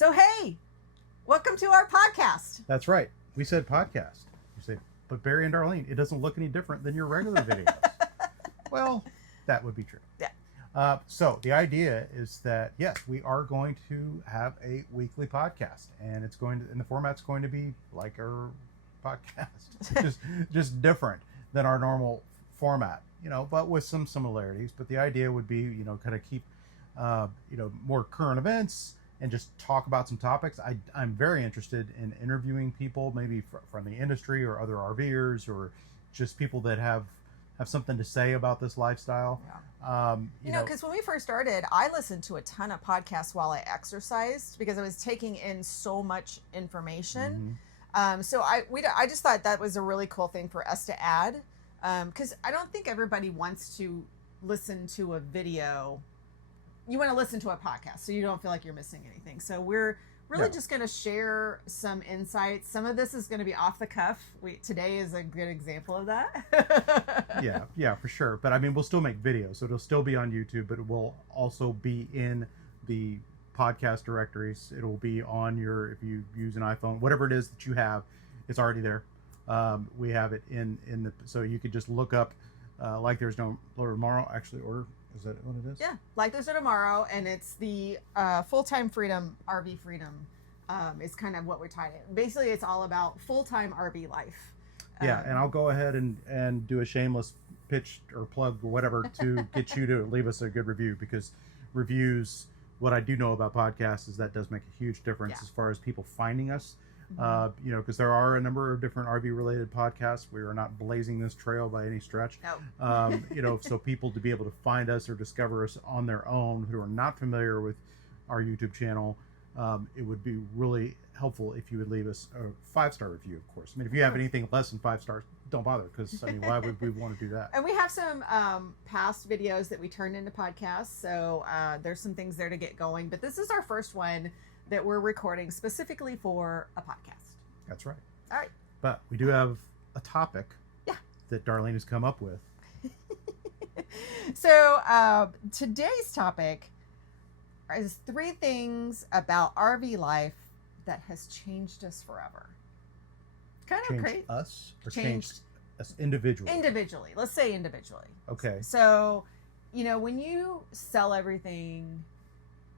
So, hey, welcome to our podcast. That's right. We said podcast. You say, but Barry and Darlene, it doesn't look any different than your regular videos. Well, that would be true. Yeah. So the idea is that, yes, we are going to have a weekly podcast, and and the format's going to be like our podcast, just different than our normal format, but with some similarities. But the idea would be, kind of keep, more current events and just talk about some topics. I'm very interested in interviewing people, maybe from the industry or other RVers, or just people that have something to say about this lifestyle. Yeah. Because when we first started, I listened to a ton of podcasts while I exercised because I was taking in so much information. Mm-hmm. So I just thought that was a really cool thing for us to add, because I don't think everybody wants to listen to a video. You want to listen to a podcast so you don't feel like you're missing anything. So we're really just going to share some insights. Some of this is going to be off the cuff. Today is a good example of that. yeah, for sure. But I mean, we'll still make videos, so it'll still be on YouTube, but it will also be in the podcast directories. It'll be on if you use an iPhone, whatever it is that you have, it's already there. We have it so you could just look up Like There's No Tomorrow, actually, or is that what it is? Yeah, Like There's No Tomorrow, and it's the Full-Time Freedom, RV Freedom is kind of what we're tied in. Basically, it's all about full-time RV life. Yeah, and I'll go ahead and do a shameless pitch or plug or whatever to get you to leave us a good review, because reviews, what I do know about podcasts is that does make a huge difference as far as people finding us. Mm-hmm. Because there are a number of different RV related podcasts. We are not blazing this trail by any stretch. No. So people to be able to find us or discover us on their own who are not familiar with our YouTube channel, it would be really helpful if you would leave us a 5-star review, of course. I mean, if you have anything less than 5 stars, don't bother, because why would we want to do that? And we have some past videos that we turned into podcasts, so there's some things there to get going. But this is our first one that we're recording specifically for a podcast. That's right. All right. But we do have a topic that Darlene has come up with. So today's topic is 3 things about RV life that has changed us forever. Kind of crazy. Us or changed us individually? Individually. Let's say individually. Okay. So, when you sell everything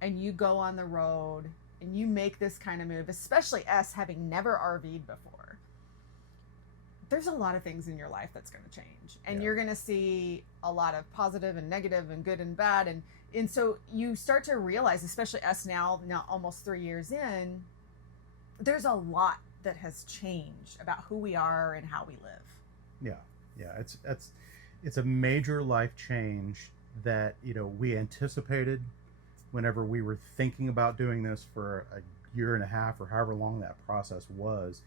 and you go on the road and you make this kind of move, especially us having never RV'd before, there's a lot of things in your life that's going to change. And you're going to see a lot of positive and negative and good and bad. And so you start to realize, especially us now almost 3 years in, there's a lot that has changed about who we are and how we live. Yeah. It's a major life change that, we anticipated whenever we were thinking about doing this for a year and a half or however long that process was.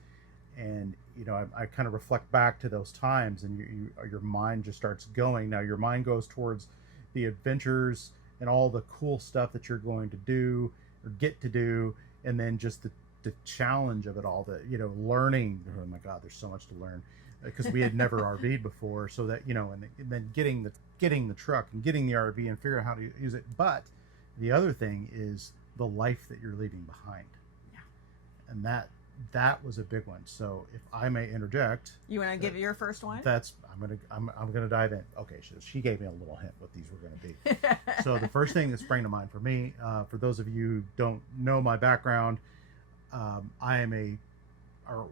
And, I kind of reflect back to those times, and your mind just starts going. Now your mind goes towards the adventures and all the cool stuff that you're going to do or get to do. And then just the challenge of it all, learning. Oh my God, there's so much to learn, because we had never RV'd before. So that, and then getting the truck and getting the RV and figuring out how to use it. But the other thing is the life that you're leaving behind. Yeah. And that was a big one. So if I may interject, you want to give your first one? I'm gonna dive in. Okay, so she gave me a little hint what these were going to be. So the first thing that sprang to mind for me, for those of you who don't know my background, I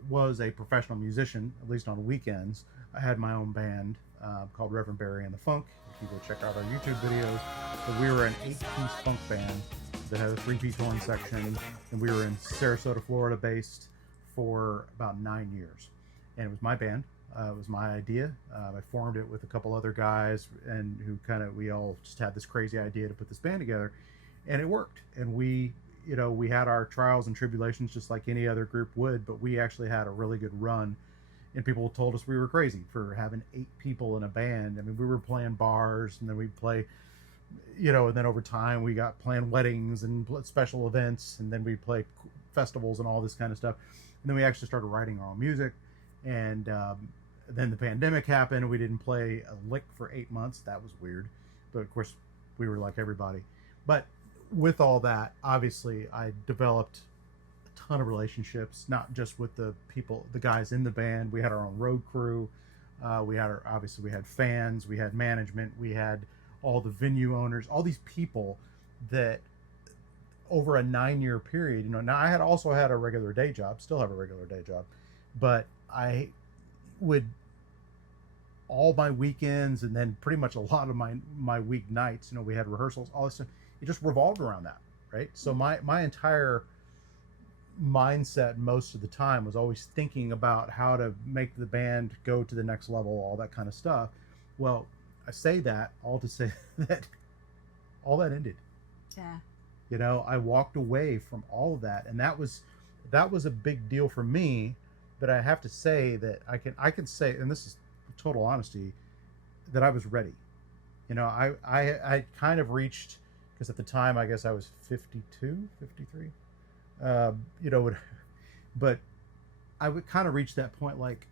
was a professional musician, at least on weekends. I had my own band called Reverend Barry and the Funk. If you go check out our YouTube videos, but we were an 8-piece funk band that had a 3-piece horn section, and we were in Sarasota, Florida, based for about 9 years. And it was my band. It was my idea. I formed it with a couple other guys, and we all just had this crazy idea to put this band together, and it worked. And we had our trials and tribulations just like any other group would, but we actually had a really good run. And people told us we were crazy for having 8 people in a band. I mean, we were playing bars, and then we'd play, and then over time we got playing weddings and special events, and then we'd play festivals and all this kind of stuff. And then we actually started writing our own music. And then the pandemic happened, and we didn't play a lick for 8 months. That was weird. But of course, we were like everybody. But with all that, obviously, I developed ton of relationships, not just with the people, the guys in the band. We had our own road crew. Obviously we had fans, we had management, we had all the venue owners, all these people that over a 9-year period, now I also had a regular day job, still have a regular day job, but I would, all my weekends and then pretty much a lot of my weeknights, we had rehearsals, all this stuff, it just revolved around that, right? So my entire mindset most of the time was always thinking about how to make the band go to the next level, all that kind of stuff. Well, I say that all to say that all that ended. Yeah. I walked away from all of that, and that was a big deal for me. But I have to say that I can say, and this is total honesty, that I was ready. I kind of reached, because at the time I guess I was 52, 53. But I would kind of reach that point, like,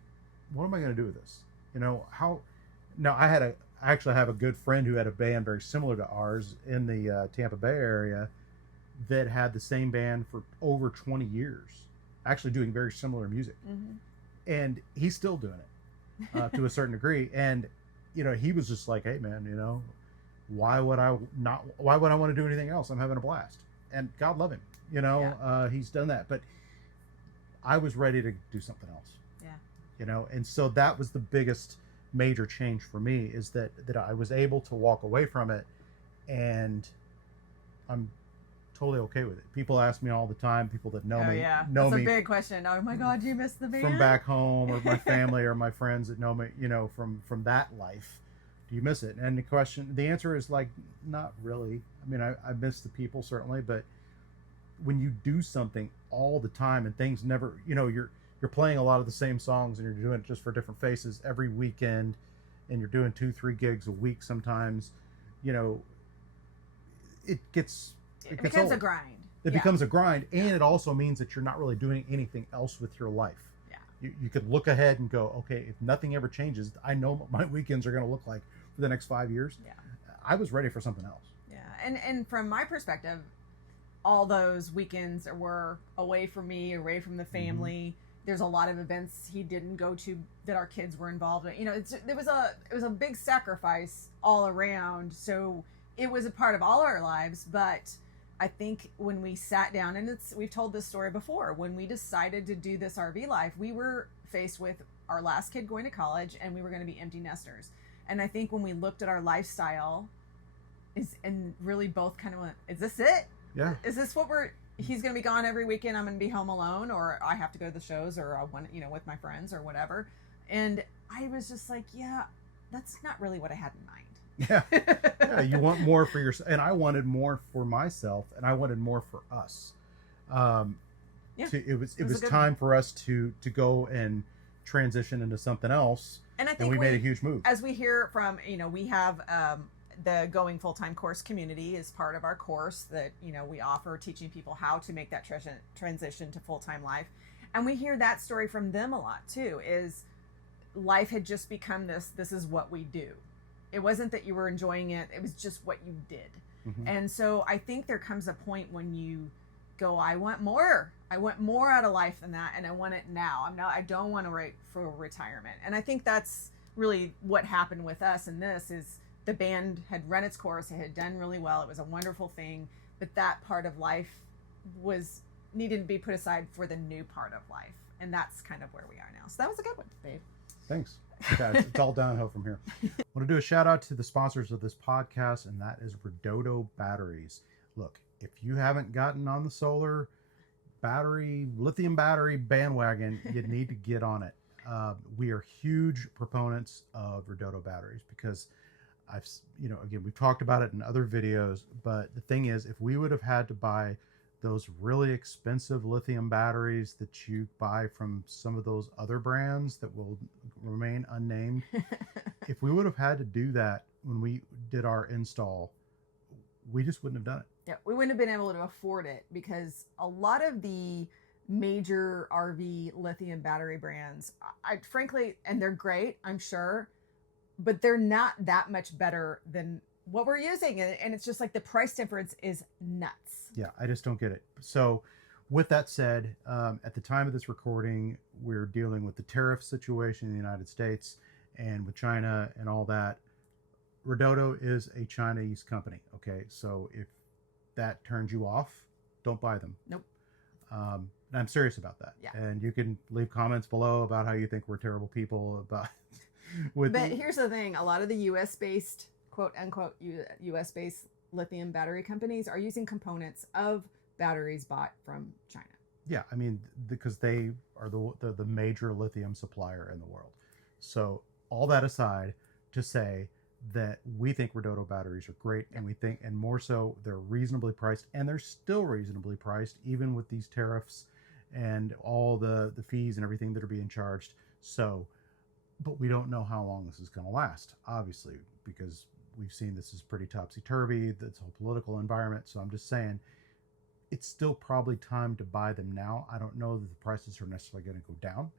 what am I going to do with this? How? Now I actually have a good friend who had a band very similar to ours in the Tampa Bay area that had the same band for over 20 years, actually doing very similar music. Mm-hmm. And he's still doing it to a certain degree. And, he was just like, hey man, why would I want to do anything else? I'm having a blast, and God love him. He's done that, but I was ready to do something else. Yeah. And so that was the biggest major change for me, is that I was able to walk away from it, and I'm totally okay with it. People ask me all the time, people that know me, know That's me. a big question. Oh my God, you missed the band? From back home, or my family or my friends that know me, from that life. Do you miss it? And the answer is like, not really. I mean, I miss the people certainly, but when you do something all the time and things never, you're playing a lot of the same songs and you're doing it just for different faces every weekend, and you're doing 2-3 gigs a week sometimes, it becomes old. It becomes a grind, and it also means that you're not really doing anything else with your life. Yeah. You could look ahead and go, okay, if nothing ever changes, I know what my weekends are going to look like for the next 5 years. Yeah. I was ready for something else. Yeah. And from my perspective, all those weekends were away from me, away from the family. Mm-hmm. There's a lot of events he didn't go to that our kids were involved in. It was a big sacrifice all around. So it was a part of all our lives. But I think when we sat down, and we've told this story before, when we decided to do this RV life, we were faced with our last kid going to college, and we were going to be empty nesters. And I think when we looked at our lifestyle, and really both kind of went, is this it? Yeah. Is this what he's going to be gone every weekend, I'm going to be home alone, or I have to go to the shows, or I want, with my friends or whatever. And I was just like, yeah, that's not really what I had in mind. Yeah. You want more for yourself, and I wanted more for myself, and I wanted more for us. It was time for us to go and transition into something else. And I think we made a huge move. As we hear from, we have the Going Full-Time course community is part of our course that, we offer, teaching people how to make that transition to full-time life. And we hear that story from them a lot too, is life had just become this is what we do. It wasn't that you were enjoying it. It was just what you did. Mm-hmm. And so I think there comes a point when you go, I want more. I want more out of life than that. And I want it now. I don't want to wait for retirement. And I think that's really what happened with us. And this is, the band had run its course. It had done really well. It was a wonderful thing. But that part of life needed to be put aside for the new part of life. And that's kind of where we are now. So that was a good one, babe. Thanks. It's all downhill from here. I want to do a shout out to the sponsors of this podcast, and that is Redodo Batteries. Look, if you haven't gotten on the solar lithium battery bandwagon, you need to get on it. We are huge proponents of Redodo Batteries because again, we've talked about it in other videos, but the thing is, if we would have had to buy those really expensive lithium batteries that you buy from some of those other brands that will remain unnamed, if we would have had to do that when we did our install, we just wouldn't have done it. Yeah, we wouldn't have been able to afford it, because a lot of the major RV lithium battery brands, I frankly, and they're great, I'm sure, but they're not that much better than what we're using. And it's just like the price difference is nuts. Yeah, I just don't get it. So with that said, at the time of this recording, we're dealing with the tariff situation in the United States and with China and all that. Redodo is a Chinese company. Okay, so if that turns you off, don't buy them. Nope. And I'm serious about that. Yeah. And you can leave comments below about how you think we're terrible people about. But here's the thing: a lot of the U.S. based, quote unquote, U.S. based lithium battery companies are using components of batteries bought from China. Yeah, I mean, because they are the major lithium supplier in the world. So all that aside, to say that we think Redodo batteries are great, and we think, and more so, they're reasonably priced, and they're still reasonably priced even with these tariffs and all the fees and everything that are being charged. So, but we don't know how long this is going to last, obviously, because we've seen this is pretty topsy-turvy, this whole political environment. So I'm just saying, it's still probably time to buy them now. I don't know that the prices are necessarily going to go down,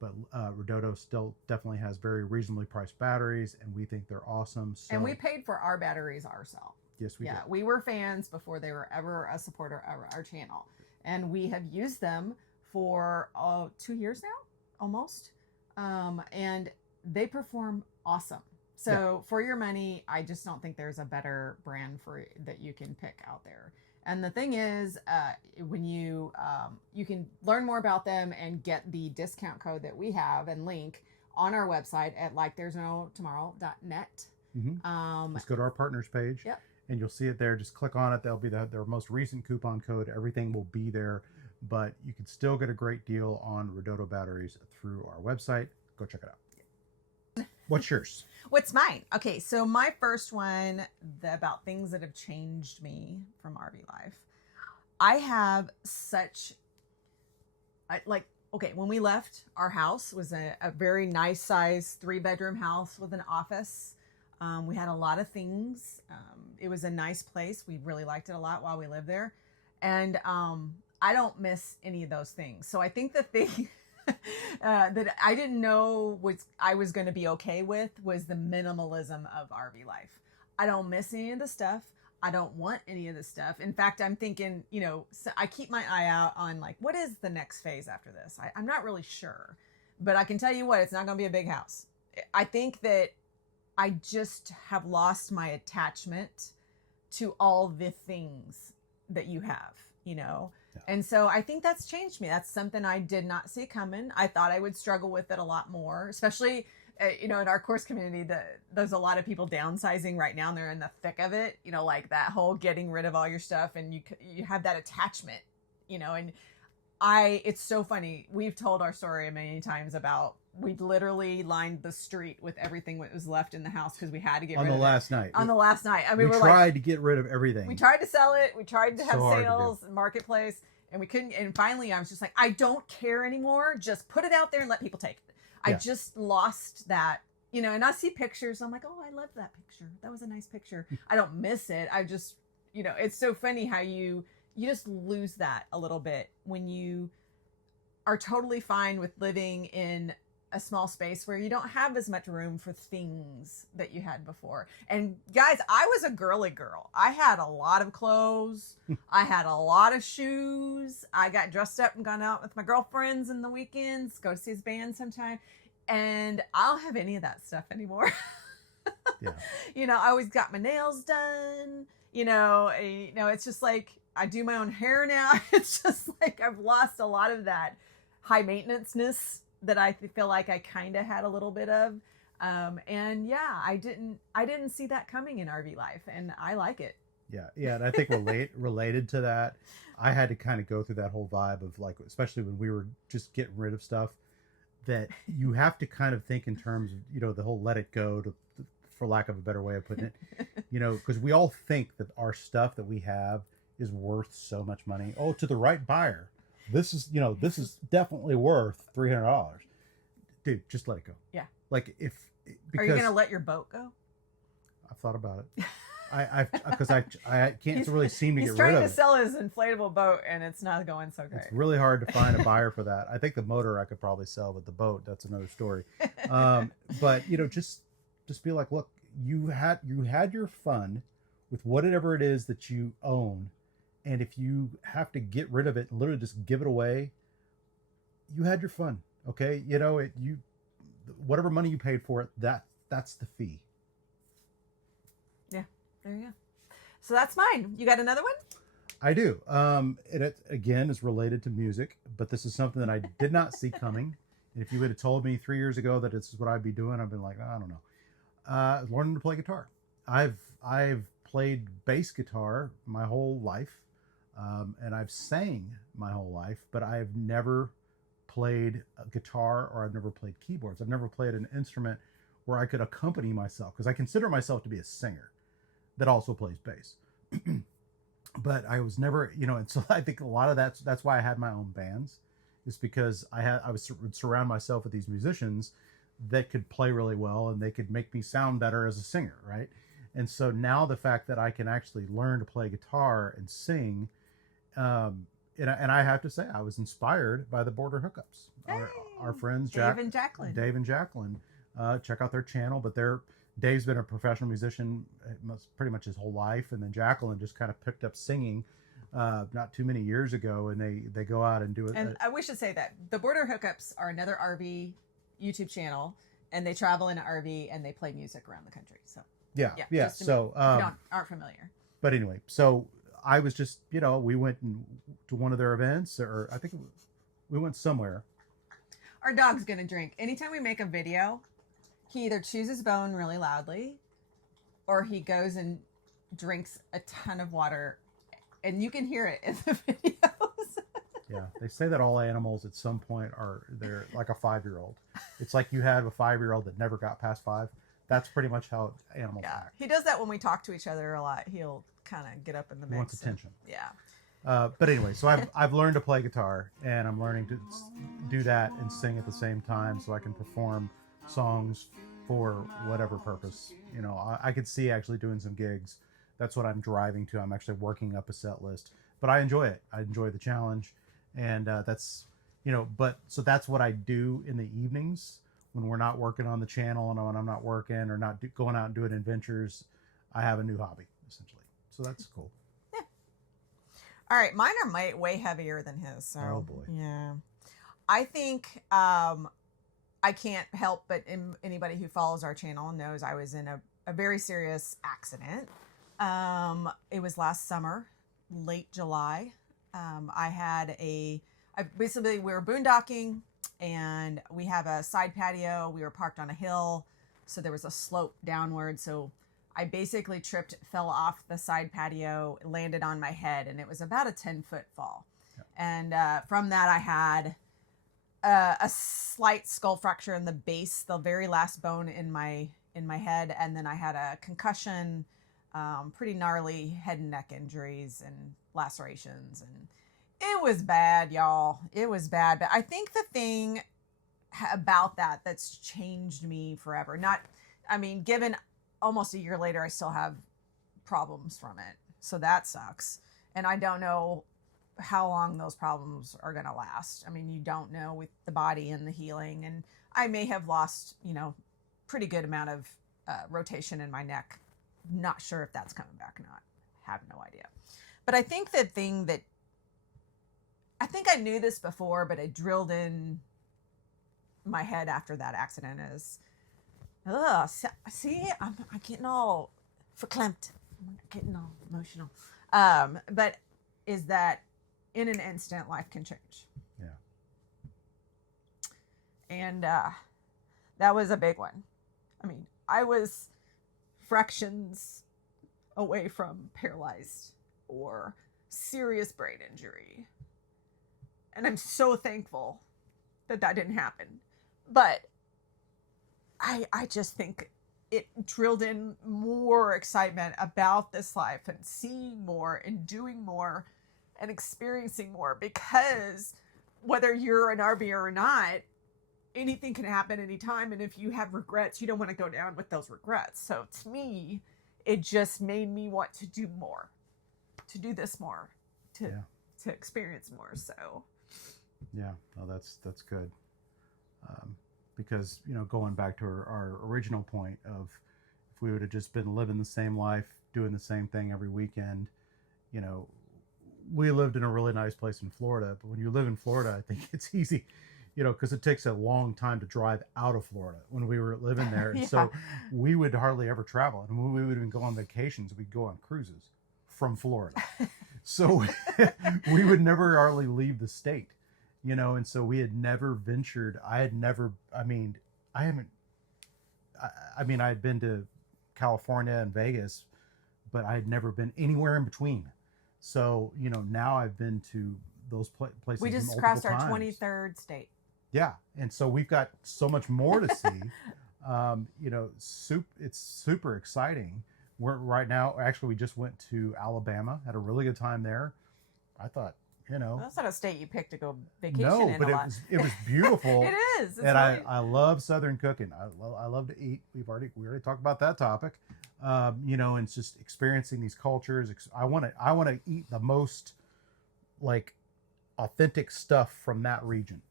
but Redodo still definitely has very reasonably priced batteries, and we think they're awesome. So, and we paid for our batteries ourselves. Yes, we did. We were fans before they were ever a supporter of our channel, and we have used them for 2 years now, almost, and they perform awesome. So for your money, I just don't think there's a better brand that you can pick out there. And the thing is, when you can learn more about them and get the discount code that we have and link on our website at likethere'snotomorrow.net. Mm-hmm. Just go to our partners page, and you'll see it there. Just click on it. There'll be their most recent coupon code. Everything will be there, but you can still get a great deal on Redodo batteries through our website. Go check it out. What's yours? What's mine? Okay, so my first one about things that have changed me from RV life. I have when we left, our house was a very nice size 3-bedroom house with an office. We had a lot of things. It was a nice place. We really liked it a lot while we lived there. And I don't miss any of those things. So I think the thing that I didn't know I was going to be okay with was the minimalism of RV life. I don't miss any of the stuff. I don't want any of the stuff. In fact, I'm thinking, so I keep my eye out on like, what is the next phase after this? I'm not really sure, but I can tell you what, it's not going to be a big house. I think that I just have lost my attachment to all the things that you have, Yeah. And so I think that's changed me. That's something I did not see coming. I thought I would struggle with it a lot more, especially, in our course community, there's a lot of people downsizing right now, and they're in the thick of it, like that whole getting rid of all your stuff, and you have that attachment, and it's so funny. We've told our story many times about, we literally lined the street with everything that was left in the house because we had to get rid of it. On the last night. I mean, we tried to get rid of everything. We tried to sell it. We tried to have sales, marketplace, and we couldn't. And finally, I was just like, I don't care anymore. Just put it out there and let people take it. I just lost that, and I see pictures. I'm like, oh, I love that picture. That was a nice picture. I don't miss it. I just, it's so funny how you just lose that a little bit when you are totally fine with living in a small space where you don't have as much room for things that you had before. And guys, I was a girly girl. I had a lot of clothes. I had a lot of shoes. I got dressed up and gone out with my girlfriends in the weekends, go see his band sometime. And I don't have any of that stuff anymore. I always got my nails done. It's just like, I do my own hair now. It's just like, I've lost a lot of that high maintenance-ness that I feel like I kind of had a little bit of. And yeah, I didn't see that coming in RV life, and I like it. Yeah. And I think related to that, I had to kind of go through that whole vibe of like, especially when we were just getting rid of stuff, that you have to kind of think in terms of, the whole let it go, for lack of a better way of putting it, because we all think that our stuff that we have is worth so much money. Oh, to the right buyer, this is definitely worth $300. Dude, just let it go. Yeah. Like are you gonna let your boat go? I've thought about it. Because I can't really seem to get rid of it. He's trying to sell his inflatable boat, and it's not going so great. It's really hard to find a buyer for that. I think the motor I could probably sell, but the boat, that's another story. But just be like, look, you had your fun with whatever it is that you own, And if you have to get rid of it and literally just give it away, you had your fun. Okay. You know, whatever money you paid for it, that's the fee. Yeah. There you go. So that's mine. You got another one? I do. It again is related to music, but this is something that I did not see coming. And if you would have told me 3 years ago that this is what I'd be doing, I'd been like, I don't know. Learning to play guitar. I've played bass guitar my whole life, and I've sang my whole life, but I've never played a guitar, or I've never played keyboards. I've never played an instrument where I could accompany myself, because I consider myself to be a singer that also plays bass. But I was never, and so I think a lot of that's why I had my own bands, is because I would surround myself with these musicians that could play really well and they could make me sound better as a singer, right? And so now the fact that I can actually learn to play guitar and sing, and I have to say, I was inspired by the Border Hookups. Hey, our friends Dave and Jacqueline. Dave and Jacqueline. Check out their channel. But Dave's been a professional musician pretty much his whole life, and then Jacqueline just kind of picked up singing not too many years ago, and they go out and do it. And we should say that the Border Hookups are another RV YouTube channel, and they travel in an RV and they play music around the country. So yeah. So aren't familiar. But anyway, so I was just, we went to one of their events, or I think we went somewhere. Our dog's gonna drink. Anytime we make a video, he either chews his bone really loudly, or he goes and drinks a ton of water, and you can hear it in the videos. Yeah, they say that all animals at some point they're like a 5-year-old. It's like you have a 5-year-old that never got past 5. That's pretty much how animals act. He does that when we talk to each other a lot. He'll kind of get up in the mix. He wants attention. Yeah. But anyway, so I've learned to play guitar, and I'm learning to do that and sing at the same time, so I can perform songs for whatever purpose. I could see actually doing some gigs. That's what I'm driving to. I'm actually working up a set list, but I enjoy it. I enjoy the challenge, and that's But so that's what I do in the evenings when we're not working on the channel, and when I'm not working or not going out and doing adventures. I have a new hobby essentially, so that's cool. All right, mine are way heavier than his. So, oh boy. Yeah, I think I can't help but anybody who follows our channel knows I was in a very serious accident. It was last summer, late July. We were boondocking, and we have a side patio. We were parked on a hill, so there was a slope downward. So I basically tripped, fell off the side patio, landed on my head, and it was about a 10-foot fall. Yep. And from that, I had a slight skull fracture in the base, the very last bone in my head, and then I had a concussion, pretty gnarly head and neck injuries and lacerations, and it was bad, y'all. It was bad. But I think the thing about that's changed me forever. Given almost a year later, I still have problems from it. So that sucks. And I don't know how long those problems are going to last. You don't know with the body and the healing. And I may have lost, pretty good amount of rotation in my neck. Not sure if that's coming back or not. Have no idea. But I think the thing that, I think I knew this before, but it drilled in my head after that accident is, see, I'm getting all verklempt. I'm getting all emotional. But is that in an instant, life can change. Yeah. And that was a big one. I was fractions away from paralyzed or serious brain injury. And I'm so thankful that didn't happen. But I just think it drilled in more excitement about this life and seeing more and doing more and experiencing more, because whether you're an RVer or not, anything can happen anytime. And if you have regrets, you don't want to go down with those regrets. So to me, it just made me want to do more, to do this more, to experience more. So yeah, no, that's good. Because, going back to our original point of, if we would have just been living the same life, doing the same thing every weekend, we lived in a really nice place in Florida, but when you live in Florida, I think it's easy, because it takes a long time to drive out of Florida when we were living there. And Yeah. so we would hardly ever travel. And when we would even go on vacations, we'd go on cruises from Florida. So we would never hardly leave the state, and so we had never ventured. I had never, I haven't, I had been to California and Vegas, but I had never been anywhere in between. So, now I've been to those places. We just multiple crossed our times. 23rd state. Yeah. And so we've got so much more to see. It's super exciting. We're right now, actually, we just went to Alabama, had a really good time there. I thought, That's not a state you pick to go vacation no, in but a lot. it was beautiful. It is. And I love Southern cooking. I love to eat. We already talked about that topic. And it's just experiencing these cultures. I want to eat the most like authentic stuff from that region.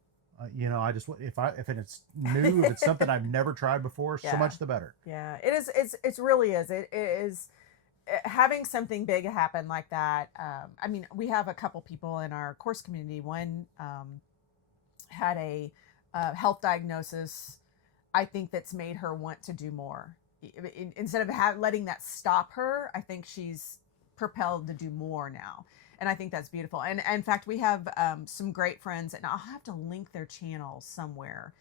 I just, if it's new, if it's something I've never tried before, so much the better. Yeah, it is. It really is. It is having something big happen like that. We have a couple people in our course community. One had a health diagnosis. I think that's made her want to do more. Instead of letting that stop her, I think she's propelled to do more now. And I think that's beautiful. And in fact, we have some great friends, and I'll have to link their channel somewhere.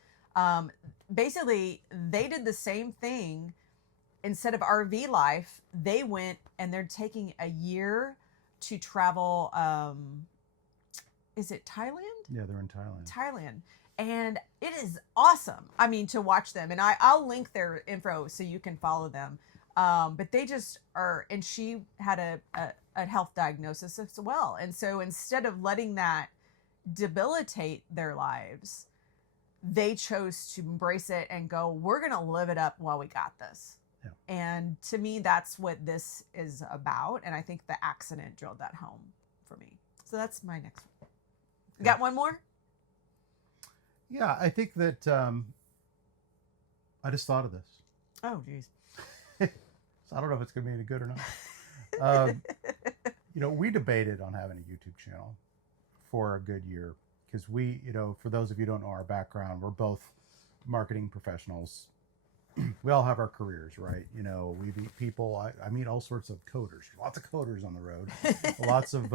Basically, they did the same thing. Instead of RV life, they went and they're taking a year to travel. Is it Thailand? Yeah, they're in Thailand. Thailand. And it is awesome. To watch them. And I'll link their info so you can follow them. But they just are, and she had a health diagnosis as well. And so instead of letting that debilitate their lives, they chose to embrace it and go, we're going to live it up while we got this. Yeah. And to me, that's what this is about. And I think the accident drilled that home for me. So that's my next one. You got one more? Yeah, I think that I just thought of this. Oh, geez. So I don't know if it's going to be any good or not. We debated on having a YouTube channel for a good year because we, for those of you who don't know our background, we're both marketing professionals. We all have our careers, right? We meet people. I meet all sorts of coders, lots of coders on the road, lots of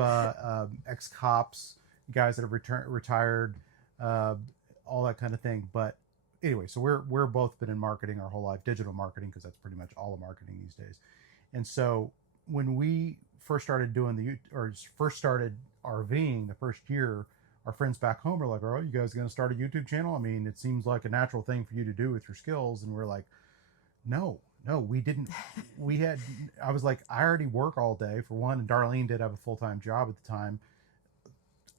ex-cops, guys that have retired, all that kind of thing. But anyway, so we're both been in marketing our whole life, digital marketing, because that's pretty much all of marketing these days. And so when we first started first started RVing the first year, our friends back home were like, "Oh, you guys going to start a YouTube channel? It seems like a natural thing for you to do with your skills." And we're like, no, we didn't. I was like, I already work all day for one, and Darlene did have a full-time job at the time.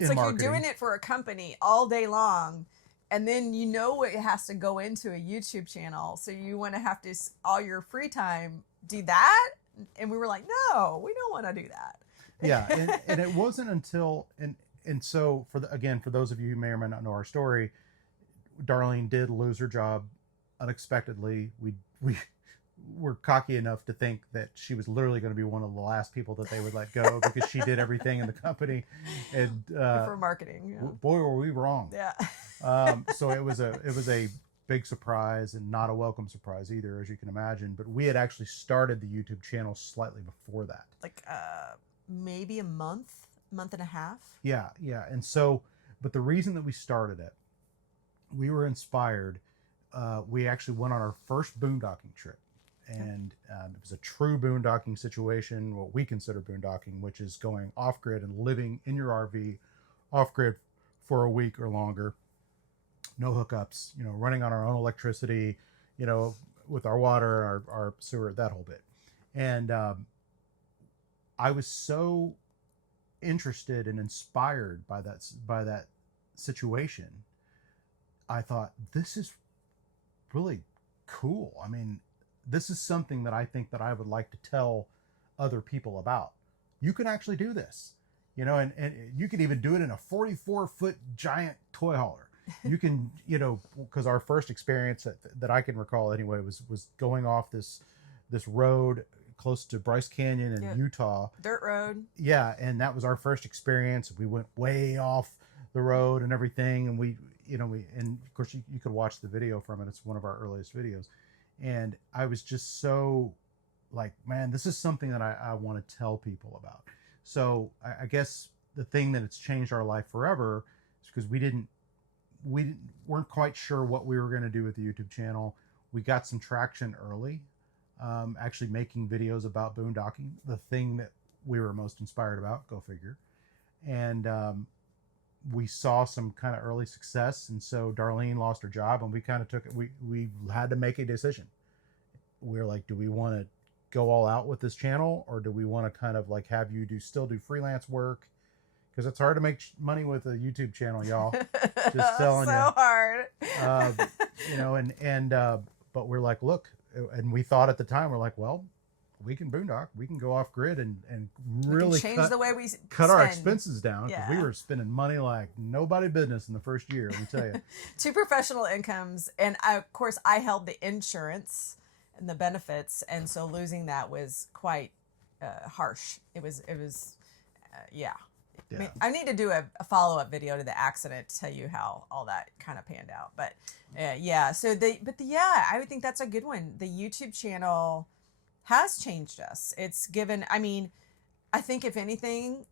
It's like marketing. You're doing it for a company all day long. And then it has to go into a YouTube channel. So you want to have to, all your free time, do that? And we were like, no, we don't want to do that. Yeah. And it wasn't until, and so for those of you who may or may not know our story, Darlene did lose her job unexpectedly. We were cocky enough to think that she was literally going to be one of the last people that they would let go because she did everything in the company. And for marketing. Yeah. Boy, were we wrong. Yeah. So it was a big surprise, and not a welcome surprise either, as you can imagine. But we had actually started the YouTube channel slightly before that. Like maybe a month and a half. Yeah. And so, but the reason that we started it, we were inspired. We actually went on our first boondocking trip. And it was a true boondocking situation, what we consider boondocking, which is going off-grid and living in your RV off-grid for a week or longer. No hookups, running on our own electricity, with our water, our sewer, that whole bit. And I was so interested and inspired by that situation. I thought, this is really cool. This is something that I think that I would like to tell other people about. You can actually do this, and you can even do it in a 44-foot giant toy hauler. You can, because our first experience that I can recall anyway was going off this road close to Bryce Canyon in Utah. Dirt road. Yeah, and that was our first experience. We went way off the road and everything, and we and of course you could watch the video from it. It's one of our earliest videos, and I was just so like, man, this is something that I want to tell people about. So I guess the thing that it's changed our life forever is because weren't quite sure what we were going to do with the YouTube channel. We got some traction early, actually making videos about boondocking, the thing that we were most inspired about, go figure. And we saw some kind of early success. And so Darlene lost her job, and we kind of took it. We had to make a decision. We were like, do we want to go all out with this channel, or do we want to kind of like have you still do freelance work? Because it's hard to make money with a YouTube channel, y'all. Just telling you. So hard. But we're like, look, and we thought at the time, we're like, well, we can boondock, we can go off grid and really change the way we cut our expenses down, because we were spending money like nobody business in the first year. Let me tell you, 2 professional incomes, and of course I held the insurance and the benefits, and so losing that was quite harsh. It was yeah. I mean, I need to do a follow-up video to the accident to tell you how all that kind of panned out. But yeah, so I would think that's a good one. The YouTube channel has changed us. It's given, I mean, I think if anything,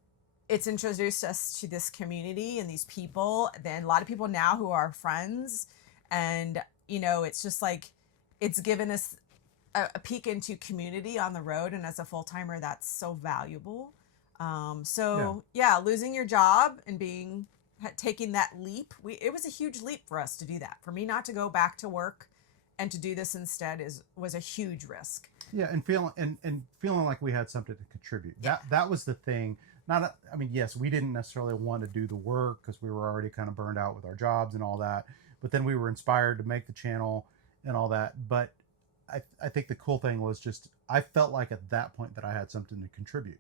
it's introduced us to this community and these people. Then a lot of people now who are friends, and it's just like, it's given us a peek into community on the road. And as a full-timer, that's so valuable. Losing your job and taking that leap, it was a huge leap for us to do that. For me not to go back to work and to do this instead was a huge risk. Yeah, and feeling like we had something to contribute. Yeah. That was the thing. Yes, we didn't necessarily want to do the work because we were already kind of burned out with our jobs and all that. But then we were inspired to make the channel and all that. But I think the cool thing was just, I felt like at that point that I had something to contribute.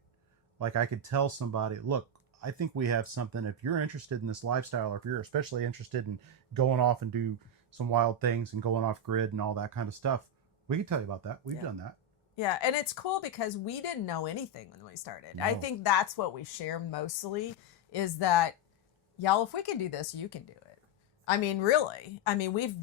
Like I could tell somebody, look, I think we have something. If you're interested in this lifestyle, or if you're especially interested in going off and do some wild things and going off grid and all that kind of stuff, we can tell you about that. We've done that. Yeah, and it's cool because we didn't know anything when we started. No. I think that's what we share mostly, is that, y'all, if we can do this, you can do it. I mean, really. I mean, we've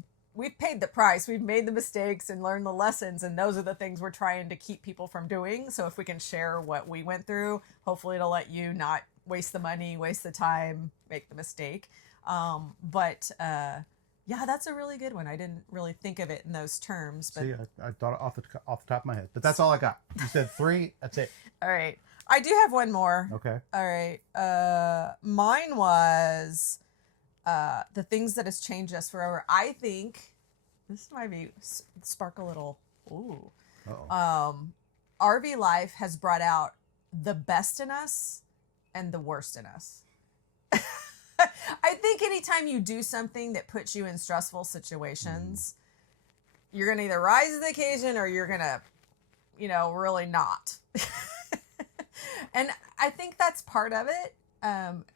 paid the price. We've made the mistakes and learned the lessons, and those are the things we're trying to keep people from doing. So if we can share what we went through, hopefully it'll let you not waste the money, waste the time, make the mistake. Yeah, that's a really good one. I didn't really think of it in those terms. But see, I thought off the top of my head, but that's all I got. You said 3. That's it. All right. I do have one more. Okay. All right. Mine was the things that has changed us forever. I think this might spark a little. Ooh. Uh-oh. RV life has brought out the best in us and the worst in us. I think anytime you do something that puts you in stressful situations, you're going to either rise to the occasion or you're going to, really not. And I think that's part of it,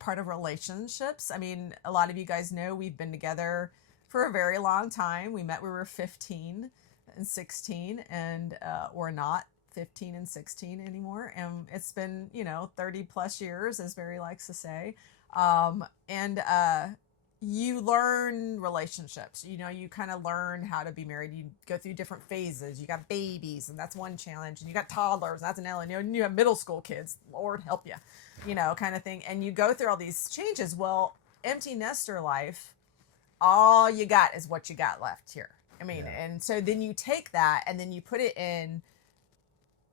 part of relationships. I mean, a lot of you guys know we've been together for a very long time. We met, we were 15 and 16, and we're not 15 and 16 anymore. And it's been, 30 plus years, as Barry likes to say. You learn relationships, you kind of learn how to be married. You go through different phases. You got babies, and that's one challenge, and you got toddlers, and that's an element, and you have middle school kids, Lord help you, kind of thing. And you go through all these changes. Well, empty nester life, all you got is what you got left here. I mean, and so then you take that and then you put it in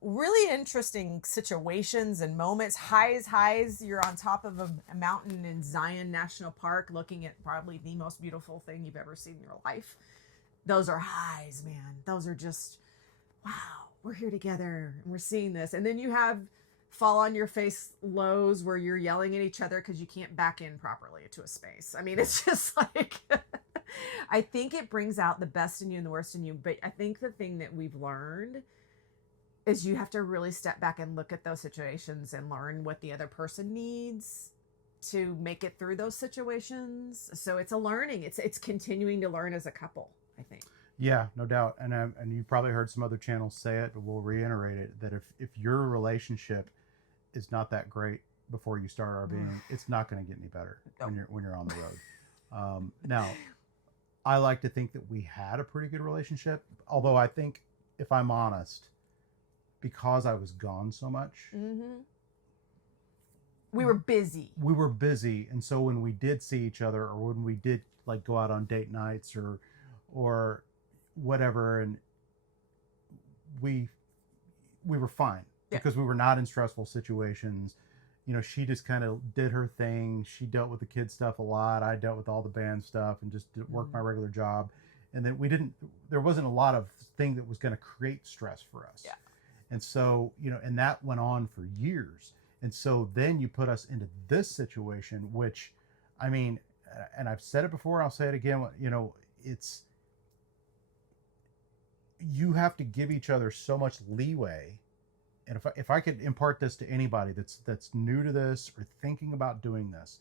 really interesting situations and moments. Highs, you're on top of a mountain in Zion National Park looking at probably the most beautiful thing you've ever seen in your life. Those are highs, man. Those are just, wow, we're here together and we're seeing this. And then you have fall on your face lows where you're yelling at each other because you can't back in properly to a space. I mean, it's just like, I think it brings out the best in you and the worst in you. But I think the thing that we've learned is you have to really step back and look at those situations and learn what the other person needs to make it through those situations. So it's a learning. It's continuing to learn as a couple, I think. Yeah, no doubt. And you've probably heard some other channels say it, but we'll reiterate it that if your relationship is not that great before you start RVing, it's not going to get any better when you're on the road. Now, I like to think that we had a pretty good relationship, although I think, if I'm honest, because I was gone so much, we were busy. And so when we did see each other, or when we did like go out on date nights or whatever, and we were fine because we were not in stressful situations. She just kind of did her thing. She dealt with the kid stuff a lot. I dealt with all the band stuff and just worked my regular job. And then there wasn't a lot of thing that was going to create stress for us. Yeah. And so, and that went on for years. And so then you put us into this situation, which, I mean, and I've said it before, I'll say it again, you have to give each other so much leeway. And if I could impart this to anybody that's new to this or thinking about doing this,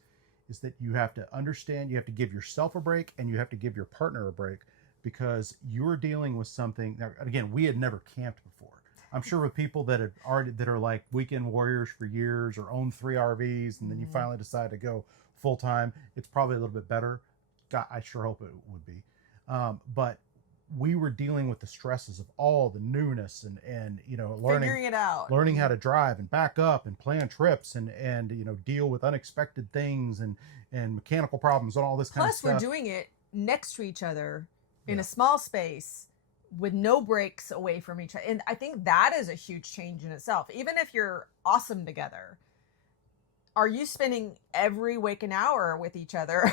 is that you have to understand, you have to give yourself a break, and you have to give your partner a break, because you're dealing with something. Now, again, we had never camped before. I'm sure with people that are like weekend warriors for years, or own 3 RVs, and then you finally decide to go full time, it's probably a little bit better. God, I sure hope it would be. But we were dealing with the stresses of all the newness and Figuring it out, learning how to drive and back up and plan trips and deal with unexpected things and mechanical problems and all this kind of stuff. Plus, we're doing it next to each other in a small space with no breaks away from each other. And I think that is a huge change in itself. Even if you're awesome together, are you spending every waking hour with each other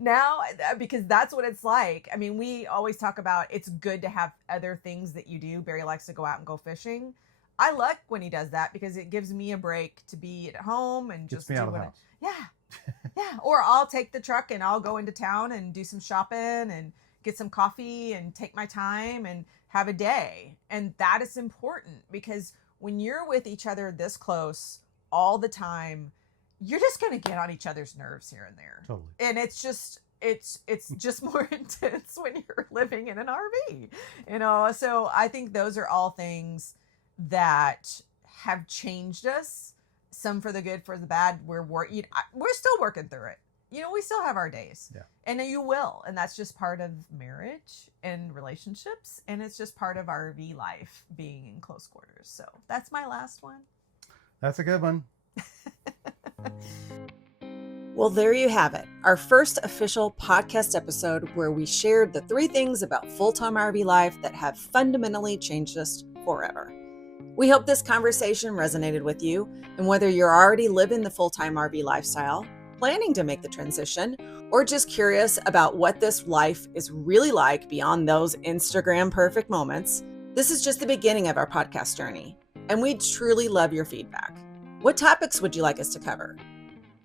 now? Because that's what it's like. I mean, we always talk about it's good to have other things that you do. Barry likes to go out and go fishing. I like when he does that because it gives me a break to be at home and just do what yeah. Or I'll take the truck and I'll go into town and do some shopping and get some coffee and take my time and have a day. And that is important, because when you're with each other this close all the time, you're just going to get on each other's nerves here and there. Totally. And it's just more intense when you're living in an RV, so I think those are all things that have changed us, some for the good, for the bad. We're still working through it. We still have our days, and you will. And that's just part of marriage and relationships. And it's just part of RV life, being in close quarters. So that's my last one. That's a good one. Well, there you have it. Our first official podcast episode where we shared the 3 things about full-time RV life that have fundamentally changed us forever. We hope this conversation resonated with you, and whether you're already living the full-time RV lifestyle, planning to make the transition, or just curious about what this life is really like beyond those Instagram perfect moments, this is just the beginning of our podcast journey, and we'd truly love your feedback. What topics would you like us to cover?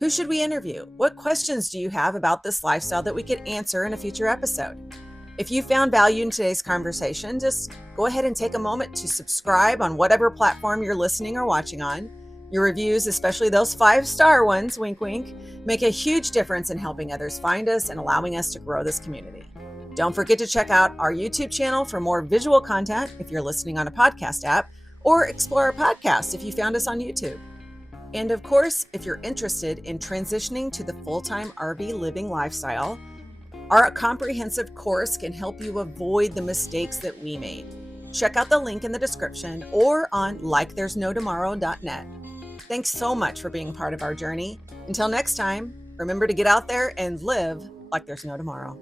Who should we interview? What questions do you have about this lifestyle that we could answer in a future episode? If you found value in today's conversation, just go ahead and take a moment to subscribe on whatever platform you're listening or watching on. Your reviews, especially those 5-star ones, wink, wink, make a huge difference in helping others find us and allowing us to grow this community. Don't forget to check out our YouTube channel for more visual content if you're listening on a podcast app, or explore our podcast if you found us on YouTube. And of course, if you're interested in transitioning to the full-time RV living lifestyle, our comprehensive course can help you avoid the mistakes that we made. Check out the link in the description or on likethere'snotomorrow.net. Thanks so much for being part of our journey. Until next time, remember to get out there and live like there's no tomorrow.